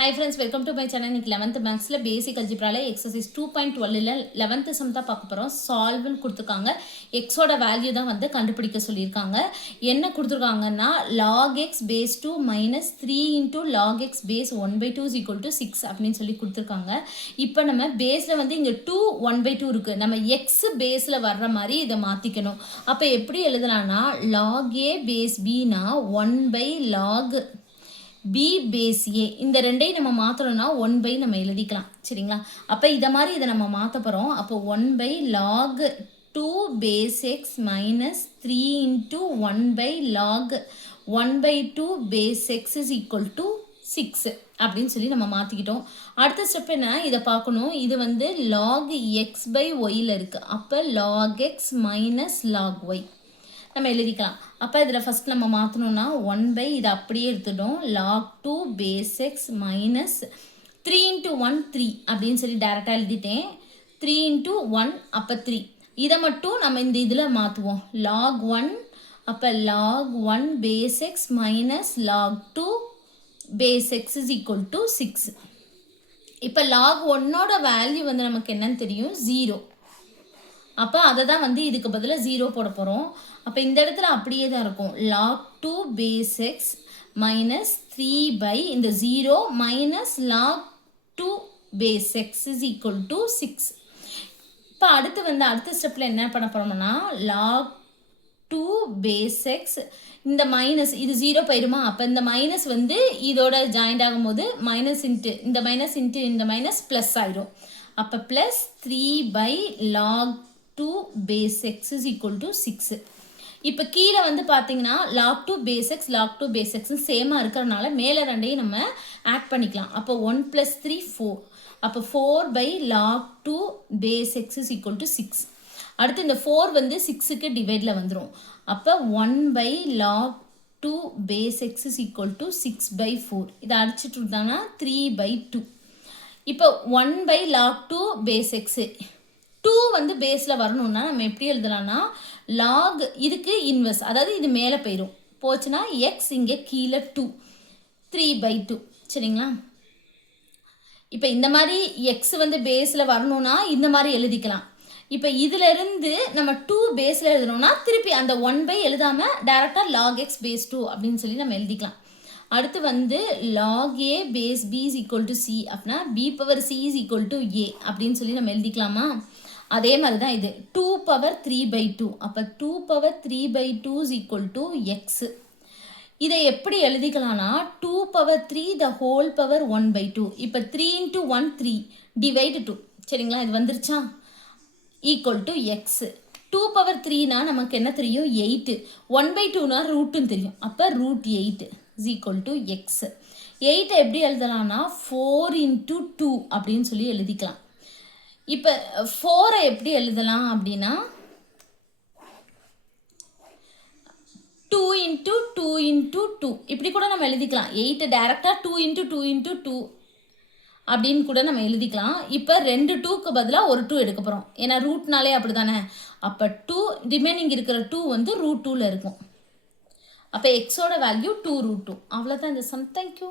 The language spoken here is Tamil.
Hi friends, welcome to my channel. இன்னைக்கு 11th மேக்ஸ்ல பேசிக் அல்ஜிப்ரால எக்ஸர்சைஸ் 2.12ல 11th சம் தான் பார்க்க போறோம். சால்வ்னு கொடுத்துருக்காங்க. எக்ஸோட வேல்யூ தான் வந்து கண்டுபிடிக்க சொல்லியிருக்காங்க. என்ன கொடுத்துருக்காங்கன்னா log x base 2 minus 3 into log x base 1/2 is equal to 6 அப்படின்னு சொல்லி கொடுத்துருக்காங்க. இப்போ நம்ம பேஸ்ல வந்து இங்க 2 1/2 இருக்கு. நம்ம x பேஸ்ல வர்ற மாதிரி இதை மாத்திக்கணும். அப்போ எப்படி எழுதலாம்னா log a base b னா 1/log b base a இந்த ரெண்டையும் நம்ம மாற்றணும்னா 1 நம்ம எழுதிக்கலாம் சரிங்களா. அப்போ இதை மாதிரி இதை நம்ம மாற்ற போகிறோம். அப்போ 1/log 2 base x minus 3 into 1/log 1/2 base x is equal to 6 அப்படின்னு சொல்லி நம்ம மாற்றிக்கிட்டோம். அடுத்த ஸ்டெப் என்ன இதை பார்க்கணும். இது வந்து log x by yல இருக்குது. அப்போ log x minus log y நம்ம எழுதிக்கலாம். அப்போ இதில் ஃபஸ்ட் நம்ம மாற்றணும்னா 1 இதை அப்படியே எடுத்துட்டோம். log 2 base x minus 3 into 1 3 அப்படின்னு சொல்லி டேரெக்டாக எழுதிட்டேன். 3 into 1 அப்போ 3 இதை மட்டும் நம்ம இந்த இதில் மாற்றுவோம். log 1 அப்போ log 1 base x minus log 2 base x is equal to 6. இப்போ log 1ஓட வேல்யூ வந்து நமக்கு என்னன்னு தெரியும் 0. அப்போ அதை தான் வந்து இதுக்கு பதிலாக 0 போட போகிறோம். அப்போ இந்த இடத்துல அப்படியே தான் இருக்கும். log 2 base x minus 3 இந்த 0 minus log 2 base x is equal to 6. இப்போ அடுத்து வந்து அடுத்த ஸ்டெப்பில் என்ன பண்ண போகிறோம்னா log 2 base x இந்த மைனஸ் இது 0 போயிடுமா. அப்போ இந்த மைனஸ் வந்து இதோட ஜாயிண்ட் ஆகும்போது மைனஸ் இன்ட்டு இந்த மைனஸ் ப்ளஸ் ஆயிடும். அப்போ plus 3/log 2 base x is equal to 6. இப்போ கீழே வந்து பார்த்தீங்கன்னா log 2 base x log 2 base x சேமாக இருக்கிறதுனால மேலே ரெண்டையும் நம்ம ஆட் பண்ணிக்கலாம். அப்போ 1 + 3 4. அப்போ 4/log 2 base x is equal to 6. அடுத்து இந்த 4 வந்து 6க்கு டிவைடில் வந்துடும். அப்போ 1/log 2 base x is equal to 6/4. இதை அடிச்சுட்டு இருந்தாங்கன்னா 3/2. இப்போ 1/log 2 base x 2 வந்து பேஸில் வரணும்னா நம்ம எப்படி எழுதலாம்னா லாக் இதுக்கு இன்வெர்ஸ், அதாவது இது மேலே போயிடும். போச்சுன்னா எக்ஸ் இங்கே கீழே 2 3/2 சரிங்களா. இப்போ இந்த மாதிரி எக்ஸ் வந்து பேஸில் வரணும்னா இந்த மாதிரி எழுதிக்கலாம். இப்போ இதிலிருந்து நம்ம 2 பேஸில் எழுதணும்னா திருப்பி அந்த 1 எழுதாமல் டேரெக்டாக log x base 2 அப்படின்னு சொல்லி நம்ம எழுதிக்கலாம். அடுத்து வந்து log a base b is equal to c அப்படின்னா b power c is equal to a அப்படின்னு சொல்லி நம்ம எழுதிக்கலாமா. அதே மாதிரி தான் இது 2 power 3/2. அப்போ 2 power 3/2 is equal to x. இதை எப்படி எழுதிக்கலாம்னா 2 power 3 the whole power 1/2. இப்போ 3 into 1 3 divide 2 சரிங்களா. இது வந்துருச்சா ஈக்குவல் டு எக்ஸ். 2 power 3னா நமக்கு என்ன தெரியும் 8. 1/2னா ரூட்டுன்னு தெரியும். அப்போ √8 is equal to x. 8 எப்படி எழுதலாம்னா 4 into 2 அப்படின்னு சொல்லி எழுதிக்கலாம். இப்போ 4 எப்படி எழுதலாம் அப்படின்னா 2 into 2 into 2 இப்படி கூட நம்ம எழுதிக்கலாம். 8 டேரெக்டாக 2 into 2 into 2 அப்படின்னு கூட நம்ம எழுதிக்கலாம். இப்போ 2 2க்கு பதிலாக ஒரு 2 எடுக்க போகிறோம். ஏன்னா ரூட்னாலே அப்படி தானே. அப்போ 2 ரிமைனிங் இருக்கிற 2 வந்து √2ல் இருக்கும். அப்போ எக்ஸோட வேல்யூ 2 √2. அவ்வளோதான் இந்த சம். தேங்க்யூ.